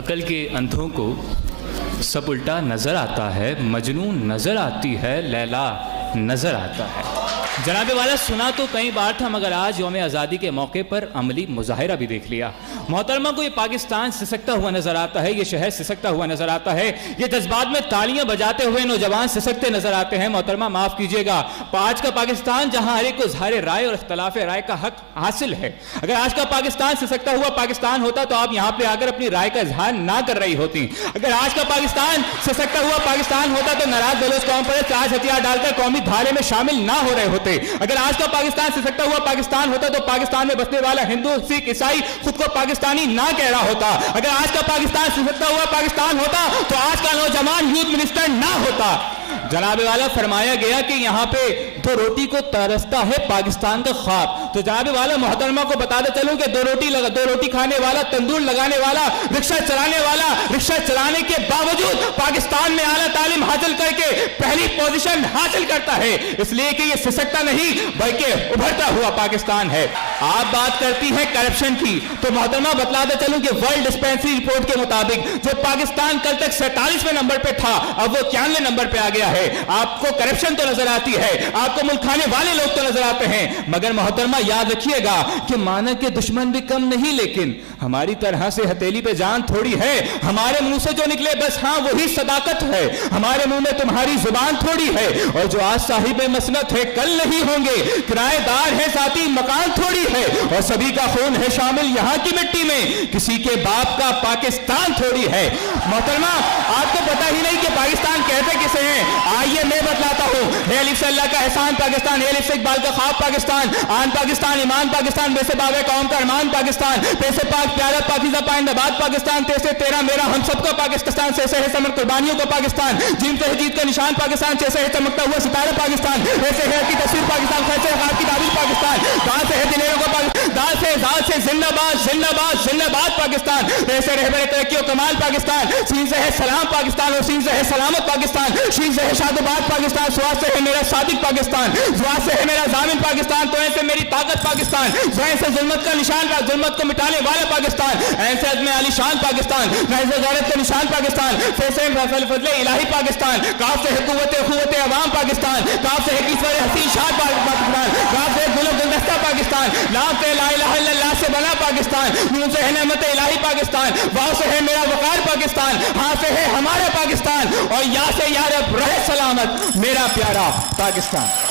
عقل کے اندھوں کو سب الٹا نظر آتا ہے، مجنون نظر آتی ہے، لیلا نظر آتا ہے۔ جناب والا سنا تو کئی بار تھا، مگر آج یوم آزادی کے موقع پر عملی مظاہرہ بھی دیکھ لیا۔ محترمہ کو یہ پاکستان سسکتا ہوا نظر آتا ہے، یہ شہر سسکتا ہوا نظر آتا ہے، یہ جذبات میں تالیاں بجاتے ہوئے نوجوان سسکتے نظر آتے ہیں۔ محترمہ معاف کیجیے گا، آج کا پاکستان جہاں ہر ایک کو اظہار رائے اور اختلاف رائے کا حق حاصل ہے، اگر آج کا پاکستان سسکتا ہوا پاکستان ہوتا تو آپ یہاں پہ آ کر اپنی رائے کا اظہار نہ کر رہی ہوتی۔ اگر آج کا پاکستان سسکتا ہوا پاکستان ہوتا تو ناراض بلوچ قوم پر تاج ہتھیار ڈال کر قومی دھارے میں شامل نہ ہو رہے ہوتے۔ اگر آج کا پاکستان سسکتا ہوا پاکستان ہوتا تو پاکستان میں بسنے والا ہندو، سکھ، عیسائی خود کو پاکستانی نہ کہہ رہا ہوتا۔ اگر آج کا پاکستان سسکتا ہوا پاکستان ہوتا تو آج کا نوجوان یوتھ منسٹر نہ ہوتا۔ جناب والا فرمایا گیا کہ یہاں پہ دو روٹی کو ترستا ہے پاکستان کا خواب، تو جناب والا محترمہ کو بتاتے چلوں کہ دو روٹی کھانے والا، تندور لگانے والا، رکشہ چلانے والا، رکشہ چلانے کے باوجود پاکستان میں اعلیٰ تعلیم حاصل کر کے پہلی پوزیشن حاصل کرتا ہے، اس لیے کہ یہ سسکتا نہیں بلکہ ابھرتا ہوا پاکستان ہے۔ آپ بات کرتی ہیں کرپشن کی، تو محترمہ بتلاتے چلوں کہ ورلڈ ڈسپینسری رپورٹ کے مطابق جو پاکستان کل تک 47ویں نمبر پہ تھا اب وہ 91ویں نمبر پہ آ گیا ہے۔ آپ کو کرپشن تو نظر آتی ہے، آپ کو ملک کھانے والے لوگ تو نظر آتے ہیں، مگر محترمہ یاد رکھیے گا کہ مانا کے دشمن بھی کم نہیں، لیکن ہماری طرح سے ہتھیلی پہ جان تھوڑی ہے۔ ہمارے منہ سے جو نکلے بس ہاں وہی صداقت ہے، ہمارے منہ میں تمہاری زبان تھوڑی ہے، اور جو آج صاحب مسنت ہے کل نہیں ہوں گے، کرائے دار ہے ذاتی مکان تھوڑی ہے، اور سبھی کا خون ہے شامل یہاں کی مٹی میں، کسی کے باپ کا پاکستان تھوڑی ہے۔ محترمہ آپ کو پتا ہی نہیں کہ پاکستان کہتے کسے ہیں، آئیے میں بتلاتا ہوں۔ اے الف سے اللہ کا احسان پاکستان، اے الف سے اقبال کا خواب پاکستان، آن پاکستان، ایمان پاکستان، بے سے باب قوم کا ارمان پاکستان، پے سے پاک پیارا پاکیزہ پائندہ باد پاکستان، تے سے تیرا میرا ہم سب کا پاکستان، سے ہے سمر قربانیوں کا پاکستان، جن سے ہے جیت کا نشان پاکستان، جیسے ہے چمکتا ہوا ستارہ پاکستان، ایسے ہے کی تصویر پاکستان، خیسے خواب کی تعبیر پاکستان، دال سے ہے دلیروں کا پاکستان، دال سے ذات سے زندہ باد زندہ باد زندہ باد پاکستان، ایسے رہبر ترقی و کمال پاکستان، سین سے ہے سلام پاکستان، اور سین سے ہے سلامت پاکستان، شین سے ہے شاد و باد پاکستان، سواد سے ہے میرا صادق پاکستان، زواد سے ہے میرا ضامن پاکستان، تو ایسے میری طاقت پاکستان، زوین سے ظلمت کا نشان، ظلمت کو مٹانے والا پاکستان، ایسے عزم علی شان پاکستان، ایسے غیرت کا نشان پاکستان، فیصل فضل الہی پاکستان، کاف سے ہے قوت عوام پاکستان، کاف سے ہے کسور حسین شاد پاکستان، کاف سے ہے گل و گلدستہ پاکستان، لام سے لا الہ الا اللہ سے بنا پاکستان، نون سے ہے نعمت الہی پاکستان، واو سے ہے میرا وقار پاکستان، ہاں سے ہے ہمارا پاکستان، اور یا سے یا رب رہے سلامت میرا پیارا پاکستان۔